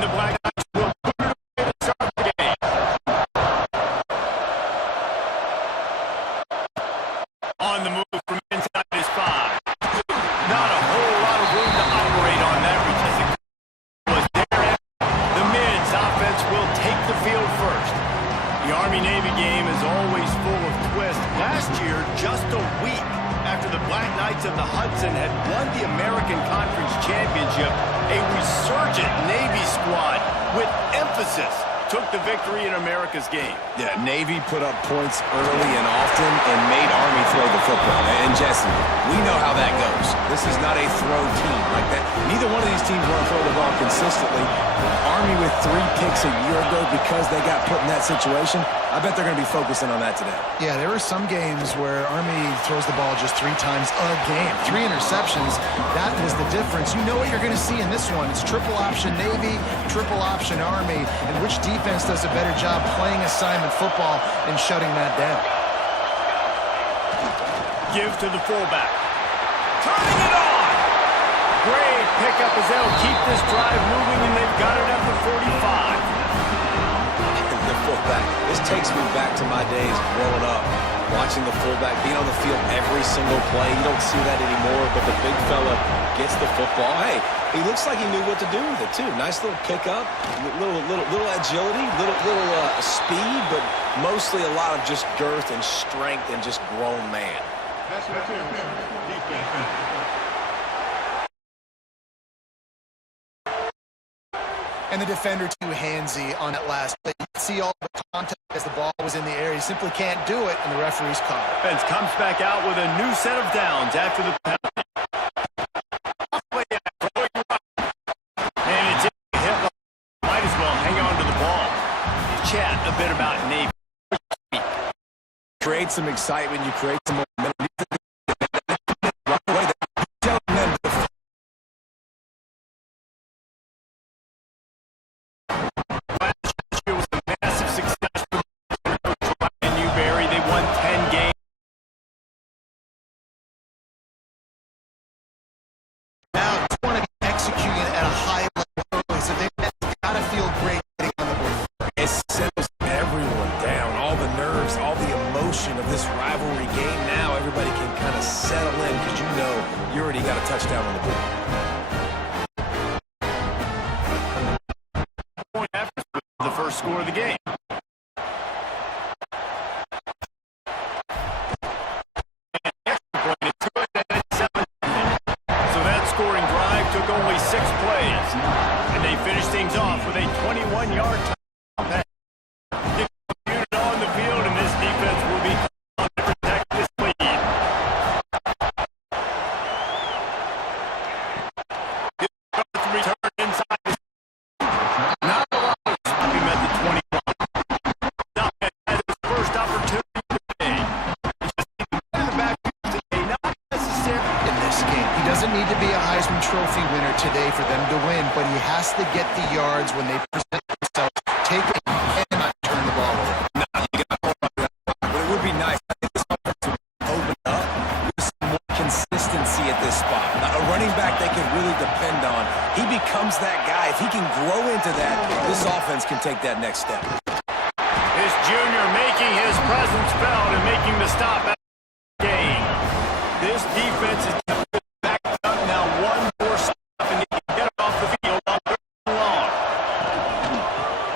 And the Black Knights will put it away to start the game. On the move from inside his 5. Not a whole lot of room to operate on that return. Was there. The Mids offense will take the field first. The Army-Navy game is always full of twists. Last year, just a week after the Black Knights of the Hudson had won the American Conference Championship, a resurgent Navy squad with emphasis took the victory in America's game. Yeah, Navy put up points early and often and made Army throw the football. And Jesse, we know how that goes. This is not a throw team like that. Neither one of these teams want to throw the ball consistently. Army with 3 picks a year ago because they got put in that situation. I bet they're going to be focusing on that today. Yeah, there are some games where Army throws the ball just 3 times a game. 3 interceptions. That was the difference. You know what you're going to see in this one. It's triple option Navy, triple option Army, and which defense does a better job playing assignment football and shutting that down. Give to the fullback. Turning it on! Great pickup as they'll keep this drive moving, and they've got it at the 45. The fullback. This takes me back to my days growing up, watching the fullback being on the field every single play. You don't see that anymore, but the big fella gets the football. Hey, he looks like he knew what to do with it, too. Nice little pickup, little agility, little speed, but mostly a lot of just girth and strength and just grown man. That's what defense. And the defender too handsy on that last play. You can see all the contact as the ball was in the air. He simply can't do it, and the referee's caught. Defense comes back out with a new set of downs after the penalty. And it's in the hip. Might as well hang on to the ball. Chat a bit about Navy. Create some excitement. You create some momentum. Touchdown on the board. Point after the first score of the game. So that scoring drive took only 6 plays, and they finished things off with a 21-yard touchdown. Unit on the field, and this defense will be on to protect this lead. Return inside. Not a lot of stopping at the 21. Not has his first opportunity today. Just in the back today, not necessarily in this game. He doesn't need to be a Heisman Trophy winner today for them to win, but he has to get the yards when they present themselves. Take it and not turn the ball over. But it would be nice. I think this offense would open up with some more consistency at this spot. A running back they can really depend on. He becomes that guy. If he can grow into that, this offense can take that next step. this junior making his presence felt and making the stop at the game. This defense is back up now. One more stop and they can get it off the field on third and long.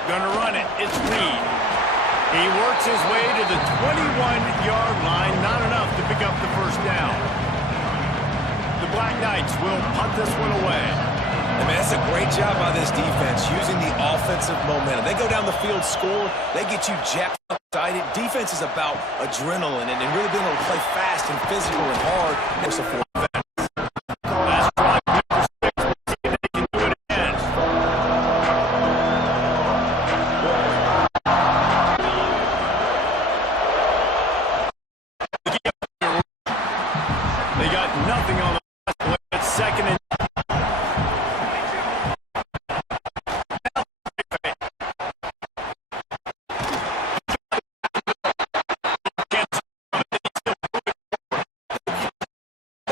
Gonna run it. It's Reed. He works his way to the 21-yard line. Not enough to pick up the first down. The Black Knights will punt this one away. I mean, that's a great job by this defense, using the offensive momentum. They go down the field, score, they get you jacked up, excited. Defense is about adrenaline and really being able to play fast and physical and hard. There's a fourth down. Last drive, number 6. Let's see if they can do it again. They got nothing on the last play. It's second and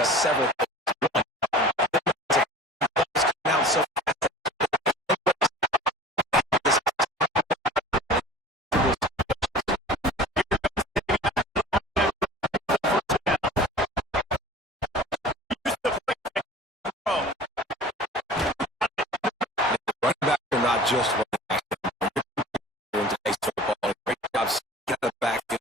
several just what in today's football. Great job out of the backfield.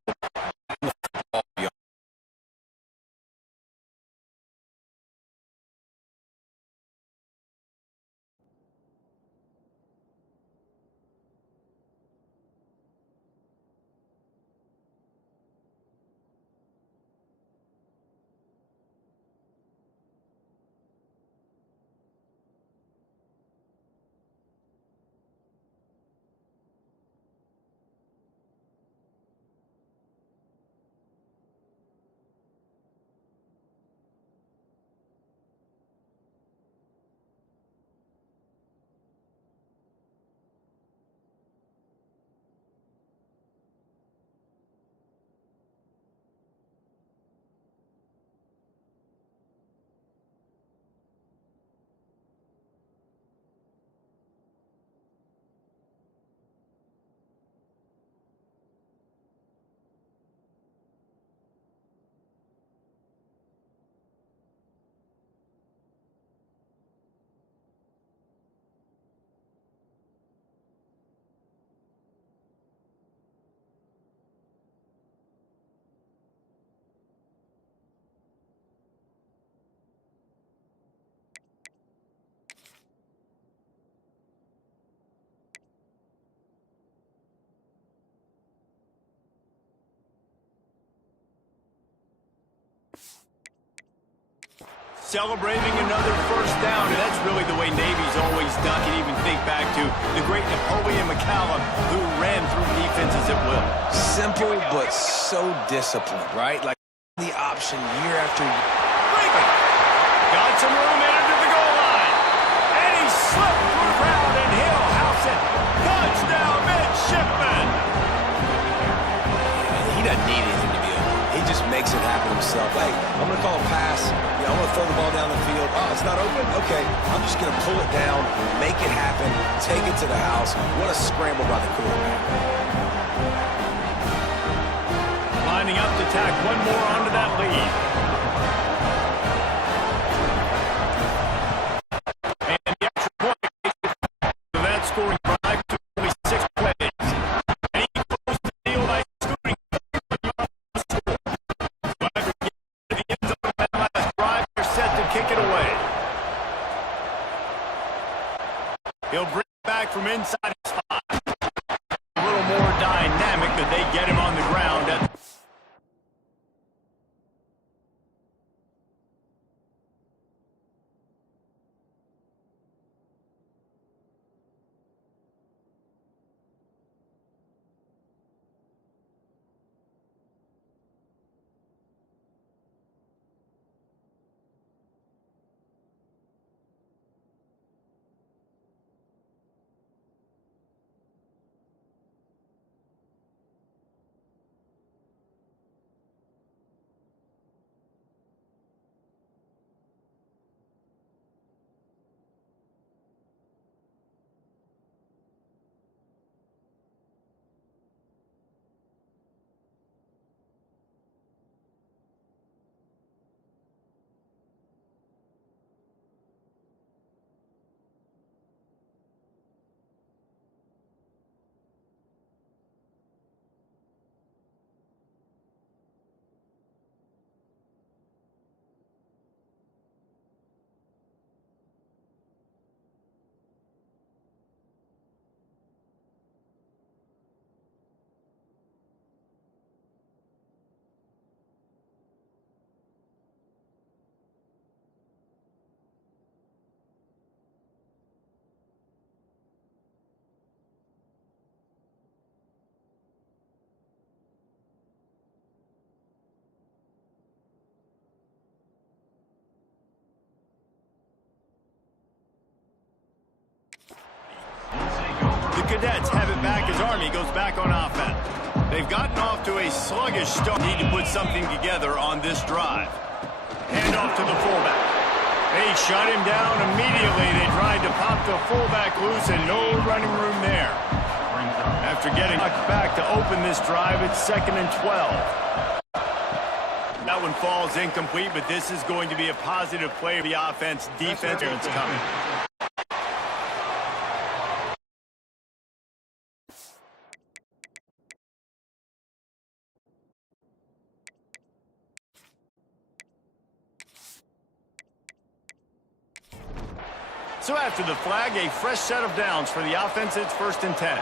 Celebrating another first down, and that's really the way Navy's always done. You can even think back to the great Napoleon McCallum, who ran through defenses at will. Simple, but so disciplined, right? Like the option year after year. Got some room into the goal line. And he slipped through the crowd, and he'll house it. Touchdown, midshipman. He doesn't need anything to be open. He just makes it happen himself. Hey, I'm going to call a pass. I'm going to throw the ball down the field. Oh, it's not open. Okay, I'm just going to pull it down, make it happen, take it to the house. What a scramble by the quarterback. Lining up to tack one more onto that lead. And the extra point for that scoring drive to only 6 plays. And he closed the deal by scooting the end zone that last drive. They're set to kick it away. He'll bring it back from inside his spot. A little more dynamic that they get him on the ground. The Cadets have it back as Army goes back on offense. They've gotten off to a sluggish start. Need to put something together on this drive. Hand off to the fullback. They shut him down immediately. They tried to pop the fullback loose and no running room there. After getting knocked back to open this drive, it's 2nd and 12. That one falls incomplete, but this is going to be a positive play for the offense. Defense, it's coming. So after the flag, a fresh set of downs for the offense. It's 1st and 10.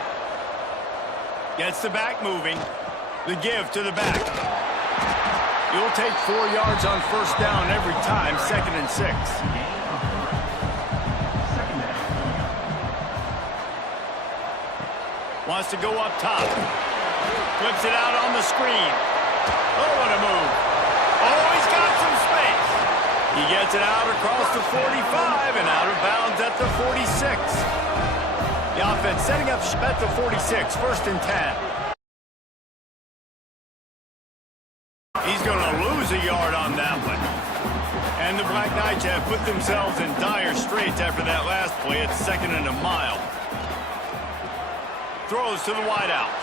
Gets the back moving. The give to the back. You'll take 4 yards on 1st down every time. 2nd and 6. Wants to go up top. Flips it out on the screen. Oh, what a move. Oh, he's got some space. He gets it out across the 45 and out of bounds at the 46. The offense setting up at the 46, 1st and 10. He's going to lose a yard on that one. And the Black Knights have put themselves in dire straits after that last play. It's 2nd and a mile. Throws to the wideout.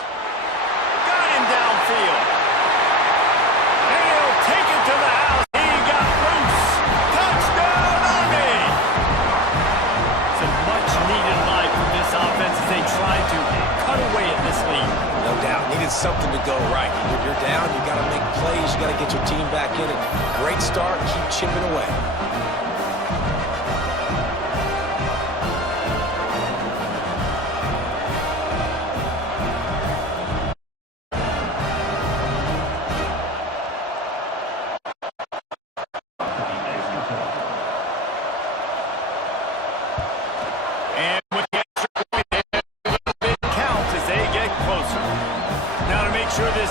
Got him downfield. And he'll take it to the house. He got loose. Touchdown, Army! Some much-needed life from this offense as they try to cut away at this lead. No doubt. Needed something to go right. When you're down, you got to make plays. You got to get your team back in it. Great start. Keep chipping away.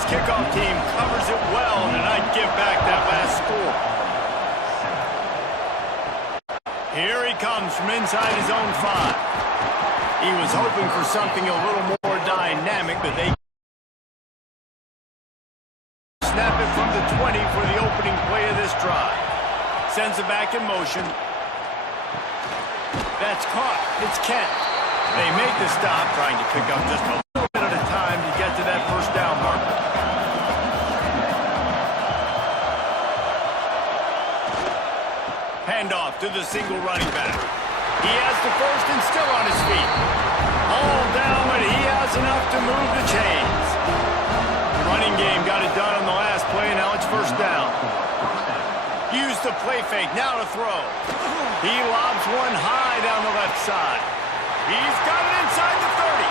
Kickoff team covers it well, and I give back that last score. Here he comes from inside his own 5. He was hoping for something a little more dynamic, but they snap it from the 20 for the opening play of this drive. Sends it back in motion. That's caught. It's Kent. They make the stop, trying to pick up just a little bit at a time to get to that 1st down marker. Handoff to the single running back. He has the 1st and still on his feet. All down, but he has enough to move the chains. The running game got it done on the last play, and now it's 1st down. Use the play fake, now to throw. He lobs one high down the left side. He's got it inside the 30.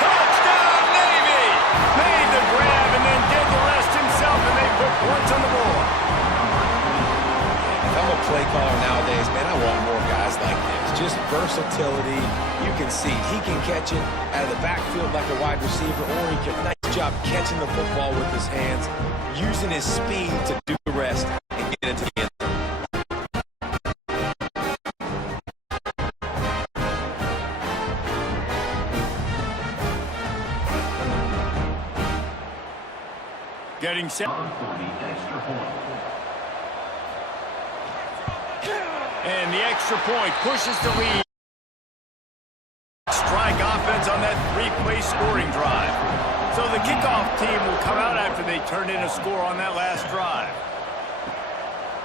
Touchdown, Navy! Made the grab and then did the rest himself, and they put points on the board. If I'm a play caller nowadays, man, I want more guys like this. Just versatility. You can see he can catch it out of the backfield like a wide receiver, or he can nice job catching the football with his hands, using his speed to do the rest and get into the end zone. Getting set. And the extra point pushes the lead. Strike offense on that 3-play scoring drive. So the kickoff team will come out after they turn in a score on that last drive.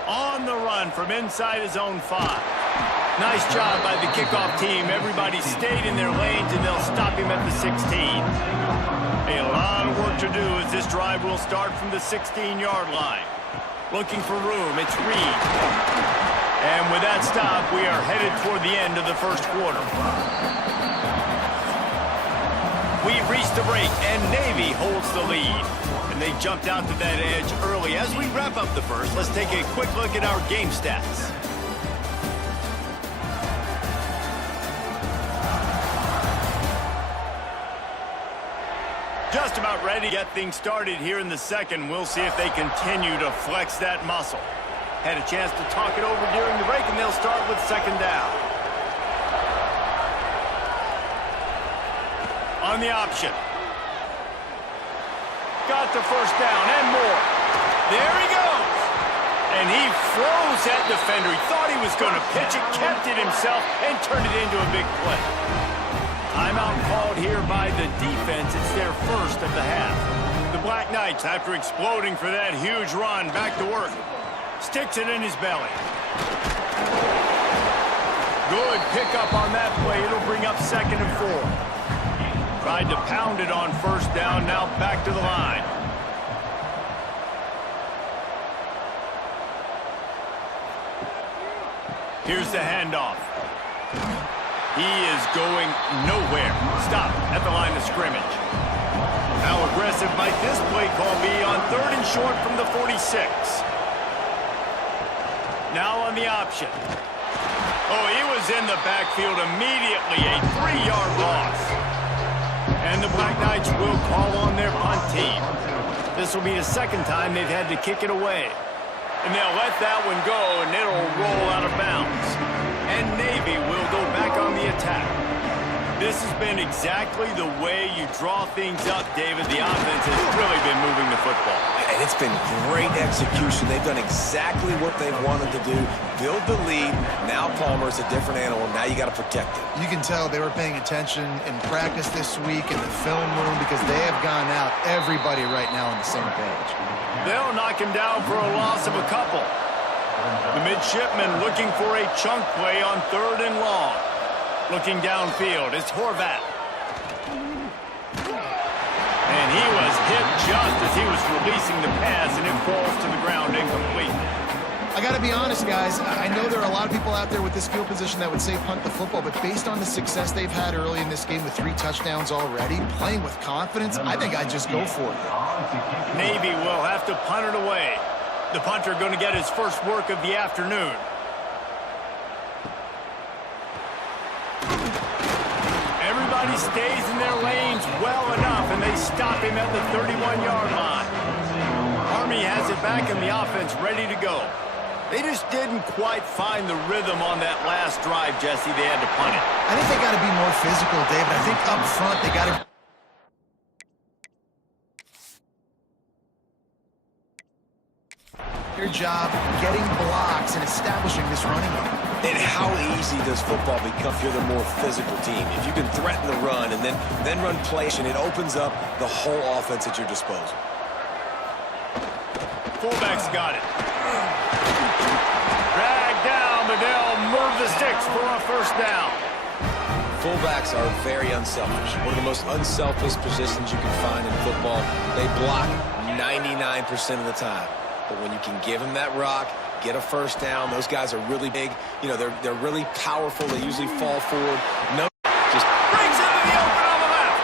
On the run from inside his own 5. Nice job by the kickoff team. Everybody stayed in their lanes, and they'll stop him at the 16. A lot of work to do as this drive will start from the 16-yard line. Looking for room, it's Reed. And with that stop, we are headed toward the end of the 1st quarter. We've reached the break, and Navy holds the lead. And they jumped out to that edge early. As we wrap up the 1st, let's take a quick look at our game stats. Just about ready to get things started here in the 2nd. We'll see if they continue to flex that muscle. Had a chance to talk it over during the break, and they'll start with 2nd down. On the option. Got the 1st down and more. There he goes. And he froze that defender. He thought he was going to pitch it, kept it himself, and turned it into a big play. Timeout called here by the defense. It's their 1st of the half. The Black Knights, after exploding for that huge run, back to work. Sticks it in his belly. Good pickup on that play. It'll bring up 2nd and 4. Tried to pound it on 1st down. Now back to the line. Here's the handoff. He is going nowhere. Stop at the line of scrimmage. How aggressive might this play call be on 3rd and short from the 46? Now on the option. Oh, he was in the backfield immediately. A 3-yard loss. And the Black Knights will call on their punt team. This will be the 2nd time they've had to kick it away. And they'll let that one go, and it'll roll out of bounds. And Navy will go back on the attack. This has been exactly the way you draw things up, David. The offense has really been moving the football. And it's been great execution. They've done exactly what they've wanted to do. Build the lead. Now Palmer's a different animal. Now you got to protect it. You can tell they were paying attention in practice this week in the film room because they have gone out, everybody right now on the same page. They'll knock him down for a loss of a couple. The midshipman looking for a chunk play on 3rd and long. Looking downfield, it's Horvat. And he was hit just as he was releasing the pass, and it falls to the ground incomplete. I got to be honest, guys. I know there are a lot of people out there with this field position that would say punt the football, but based on the success they've had early in this game with 3 touchdowns already, playing with confidence, I think I'd just go for it. Navy will have to punt it away. The punter going to get his first work of the afternoon. Everybody stays in their lanes well enough, and they stop him at the 31-yard line. Army has it back in the offense, ready to go. They just didn't quite find the rhythm on that last drive, Jesse. They had to punt it. I think they got to be more physical, David. I think up front they got to... Their job getting blocks and establishing this running game. And how easy does football become if you're the more physical team? If you can threaten the run and then run plays, and it opens up the whole offense at your disposal. Fullback's got it. Drag down, but they'll move the sticks for a first down. Fullbacks are very unselfish. One of the most unselfish positions you can find in football. They block 99% of the time. But when you can give them that rock, get a first down, those guys are really big. You know, they're really powerful. They usually fall forward. No, just Brings it to the open on the left.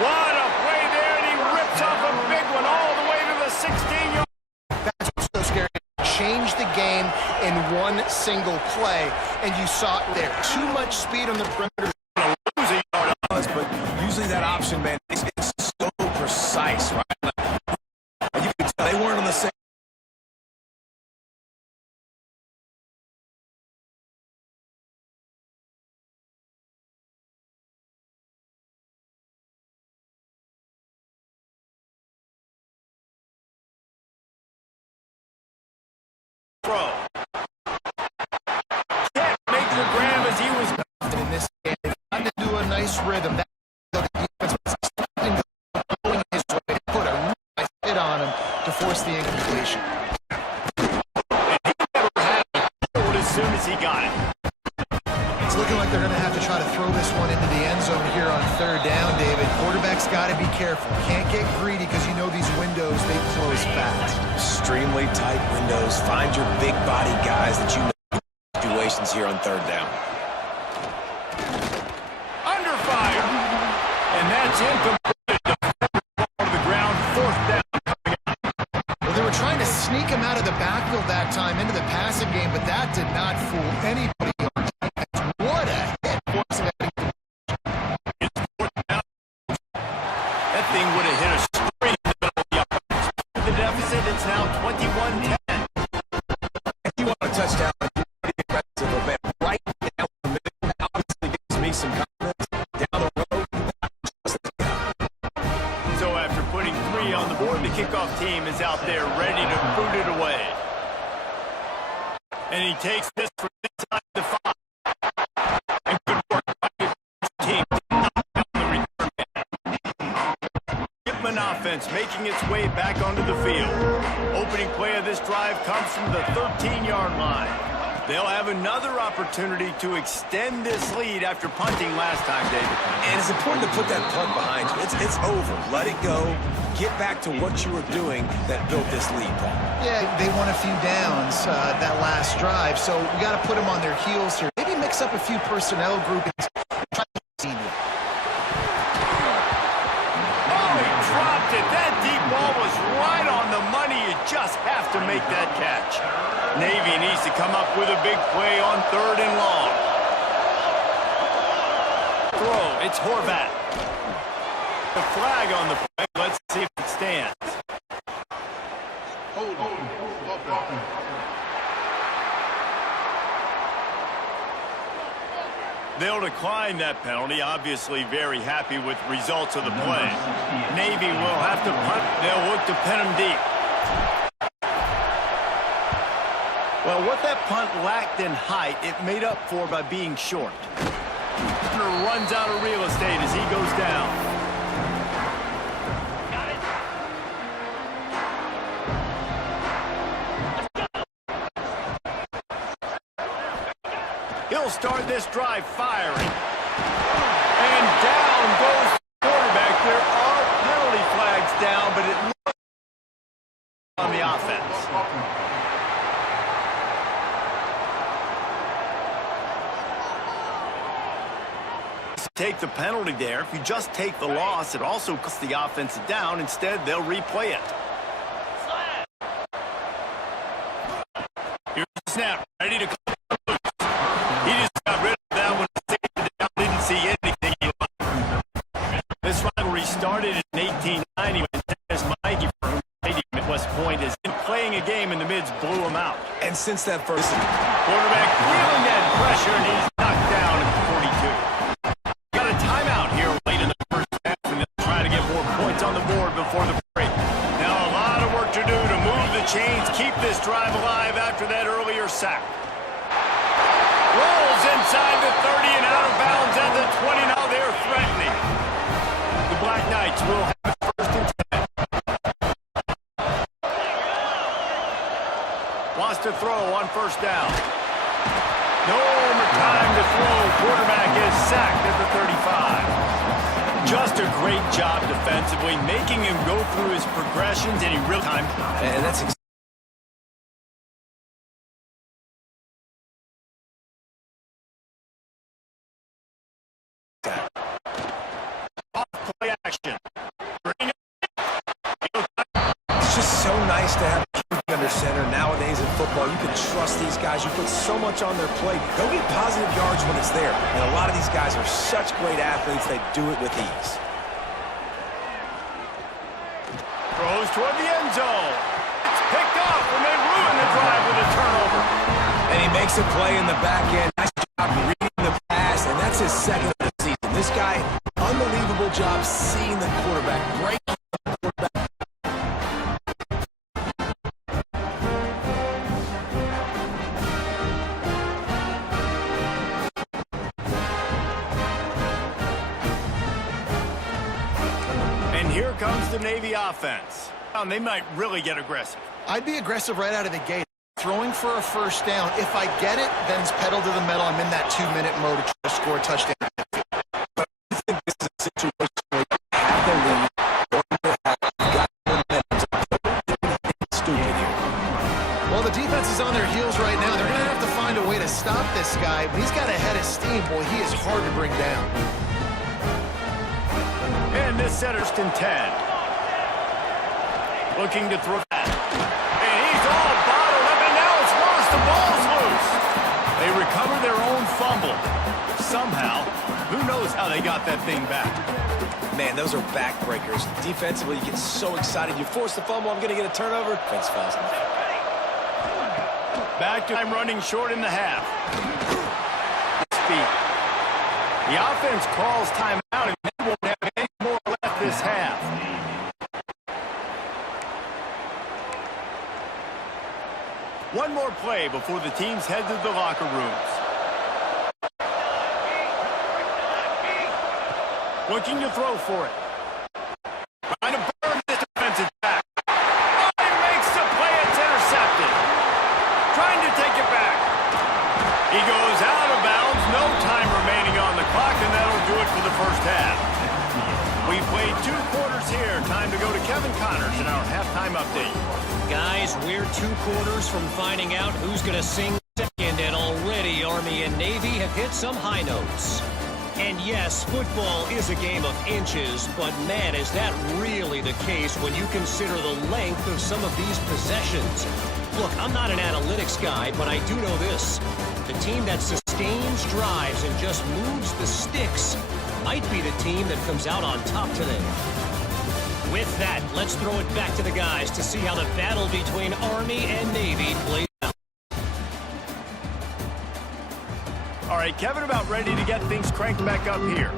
What a play there, and he rips off a big one all the way to the 16-yard. That's what's so scary. Change the game in one single play, and you saw it there. Too much speed on the perimeter. but usually that option, man, it's so precise, right? You can tell they weren't on the same. Throw. Can't make the grab as he was In this game, they've gotten into a nice rhythm. That the defense was going his way. They put a real nice hit on him to force the incompletion. as soon as he got it. It's looking like they're going to have to try to throw this one into the end zone here on 3rd down, David. Quarterback's got to be careful. Can't get greedy because you know these windows, they close fast. Extremely tight windows. Find your big body guys that you know situations here on 3rd down. Under fire. And that's incomplete. To the ground, 4th down. Well, they were trying to sneak him out of the backfield that time into the passing game, but that did not fool anybody on defense. What a hit. That thing would have hit a straight in the middle of the offense. The deficit, it's now 21-10. If you want a touchdown, right down the middle, obviously gives me some confidence. Down the road, So after putting 3 on the board, the kickoff team is out there ready to boot it away. And he takes this from inside the 5. And good work by the team to knock down the return man. Shipman offense making its way back onto the field. Opening play of this drive comes from the 13-yard line. They'll have another opportunity to extend this lead after punting last time, David. And it's important to put that punt behind you. It's over. Let it go. Get back to what you were doing that built this lead, Paul. Yeah, they won a few downs that last drive, so we got to put them on their heels here. Maybe mix up a few personnel groupings. Try to see you. Oh, he dropped it. That deep ball was right on the money. You just have to make that catch. Navy needs to come up with a big play on 3rd and long. Throw. It's Horvat. The flag on the play. Let's see if it stands. Hold on. They'll decline that penalty. Obviously very happy with results of the play. Navy will have to punt. They'll look to pin them deep. Well, what that punt lacked in height, it made up for by being short. Runs out of real estate as he goes down. He'll start this drive firing. And down goes the quarterback. There are penalty flags down, but it looks on the offense. Take the penalty there. If you just take the loss, it also cuts the offense down. Instead, they'll replay it. Here's the snap. Ready to come loose. He just got rid of that one. Didn't see anything he liked. This rivalry started in 1890 when Dennis Mikey from West Point is playing a game and the mids blew him out. And since that first Quarterback feeling that pressure, and he's knocked down at the 42. Got a timeout here late in the first half, and they'll try to get more points on the board before the break. Now a lot of work to do to move the chains, keep this drive alive after that earlier sack. Rolls inside the 30 and out of bounds at the 20. Now they're threatening. The Black Knights will have it 1st and 10. Wants to throw on 1st down. No more time to throw. Quarterback is sacked at the 35. Just a great job defensively, making him go through his progressions in real time. and that's Play action. It's just so nice to have a QB under center. Nowadays in football, you can trust these guys. You put so much on their plate. They'll get positive yards when it's there. And a lot of these guys are such great athletes, they do it with ease. Throws toward the end zone. It's picked off when they ruin the drive with a turnover. And he makes a play in the back end. Nice job reading the pass, and that's his 2nd of the season. This guy, unbelievable job seeing the quarterback break. Here comes the Navy offense. They might really get aggressive. I'd be aggressive right out of the gate. Throwing for a 1st down. If I get it, then it's pedal to the metal. I'm in that 2-minute mode to try to score a touchdown. But I think this is a situation where you have the lead, or you got momentum to put stupid here. Well, the defense is on their heels right now. They're going to have to find a way to stop this guy. But he's got a head of steam. Boy, he is hard to bring down. And this center's in 10. Looking to throw that. And he's all bottled up, and now it's lost. The ball's loose. They recover their own fumble. Somehow, who knows how they got that thing back. Man, those are backbreakers. Defensively, you get so excited. You force the fumble, I'm going to get a turnover. Defense falls. Back to time running short in the half. Speed. The offense calls timeout, and they won't have any more left this half. One more play before the teams head to the locker rooms. Looking to throw for it. Trying to burn this defensive back. Oh, he makes the play. It's intercepted. Trying to take it back. halftime update. Guys, we're 2 quarters from finding out who's going to sing second, and already Army and Navy have hit some high notes. And yes, football is a game of inches, but man, is that really the case when you consider the length of some of these possessions. Look, I'm not an analytics guy, but I do know this. The team that sustains drives and just moves the sticks might be the team that comes out on top today. With that, let's throw it back to the guys to see how the battle between Army and Navy plays out. All right, Kevin, about ready to get things cranked back up here.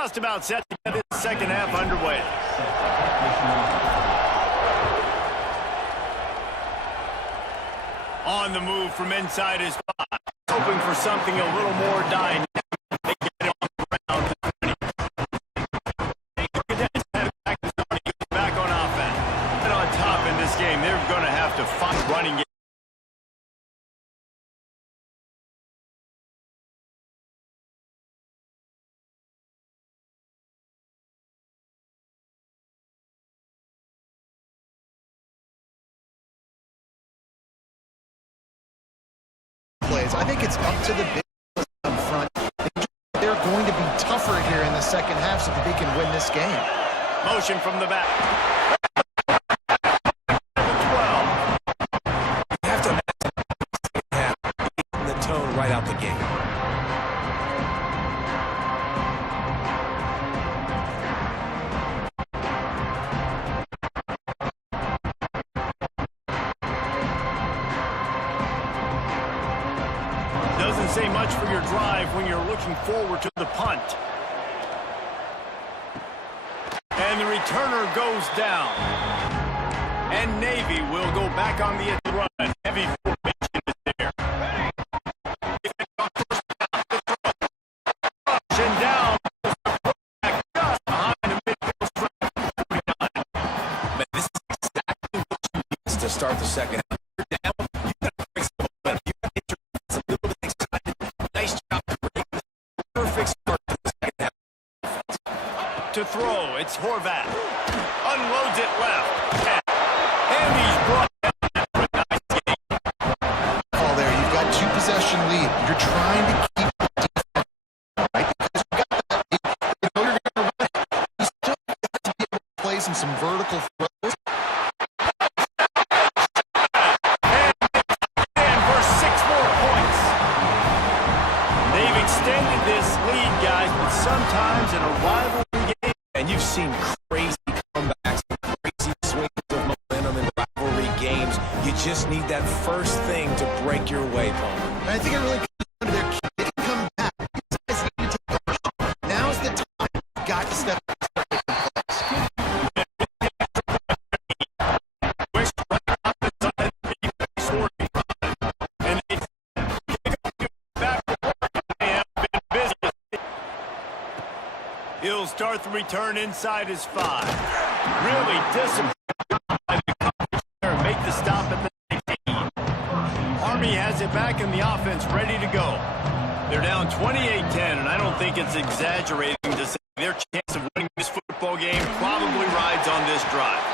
just about set to get this second half underway. On the move from inside his 5. Hoping for something a little more dynamic. They get it on the ground. Back on offense. And on top in this game, they're going to have to find running game. Plays. I think it's up to the big up front. They're going to be tougher here in the second half so that they can win this game. Motion from the back. 12. You have to imagine the tone right out the gate. Doesn't say much for your drive when you're looking forward to the punt. And the returner goes down. And Navy will go back on the run. Heavy formation is there. And down. Just behind the midfield stripe. This is exactly what you need to start the second half. You're down. You got to fix the momentum. You got to get a little bit excited. Nice job to bring this perfect start to the second half. To throw, it's Horvat. Unloads it left. And he's brought down for a nice game. Call there. You've got 2 possession lead. You're trying to keep the defense right because you got that lead. You know you're going to run it. You still got to be able to play some vertical throws. And for 6 more points. They've extended this lead, guys, but sometimes in a rivalry game. And you've seen crazy comebacks, crazy swings of momentum in rivalry games. You just need that first thing to break your way, Paul. And I think it really comes down to their kid. They can come back. These guys need to take ownership. Now's the time. You've got to step up and start making plays. And they pick up back to work. They have been busy. He'll start the return inside his 5. Really disciplined by the coverage there and make the stop at the 18. Army has it back in the offense, ready to go. They're down 28-10, and I don't think it's exaggerating to say their chance of winning this football game probably rides on this drive.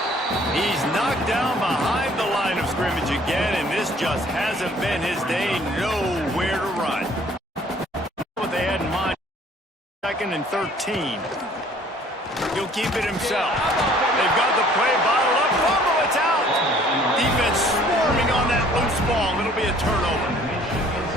He's knocked down behind the line of scrimmage again, and this just hasn't been his day. Nowhere to run. What they had in mind. 2nd and 13. He'll keep it himself. They've got the play bottled up. Fumble, it's out. Defense swarming on that loose ball. It'll be a turnover.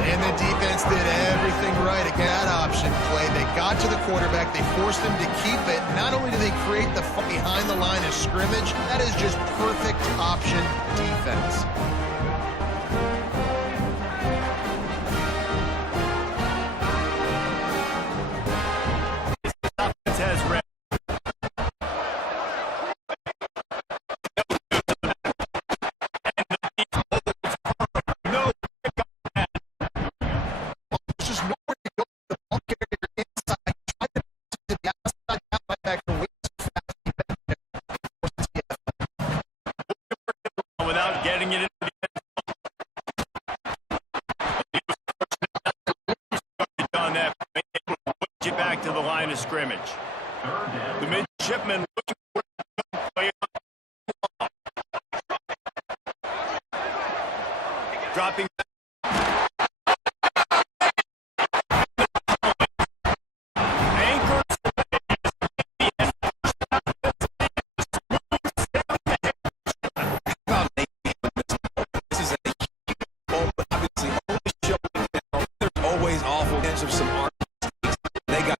And the defense did everything right again. That option play. They got to the quarterback. They forced him to keep it. Not only do they create the behind the line of scrimmage, that is just perfect option defense. Has red. No. There's just nowhere to go. The ball carrier inside. Try to the outside linebacker way too fast. Without getting it into the end. On that, put you back to the line of scrimmage. The midshipman looking for the play. Dropping. Anchors. This is a huge moment, obviously only showing now. There's always awful chance of some mistakes. They got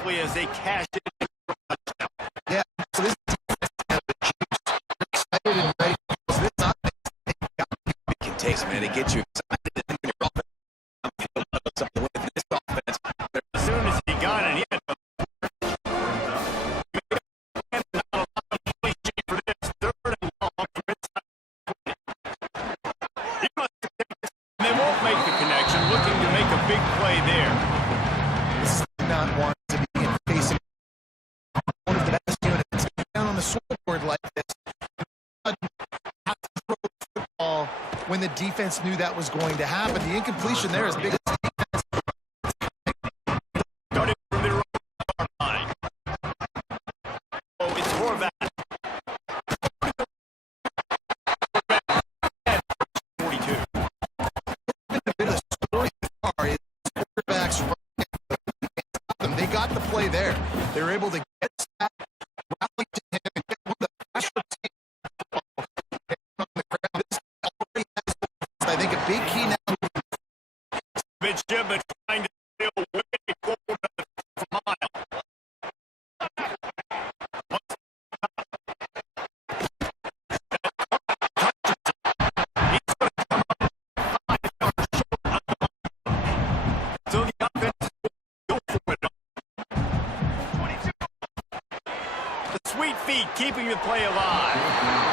nicely as they cash it. Yeah, so this is excited and ready. So this It can taste, man. It gets you excited. And your offense, I'm feeling something with this offense. As soon as he got it, he had for this 3rd and long from inside. They won't make the connection, looking to make a big play there. This is not want to be in facing one of the best units. Down on the scoreboard like this. Have to throw the football when the defense knew that was going to happen. The incompletion there is big. Got it from their own line. Oh, it's Horvath. 42. A bit of the story so far is quarterbacks running. They got the play there. They were able to get that, rally to him, and get one of the pressure teams on the ground. This already has, I think, a big key now. Mitch Jibba trying to steal way forward of the mile. So the offense will go for it. 22. The sweet feet keeping the play alive.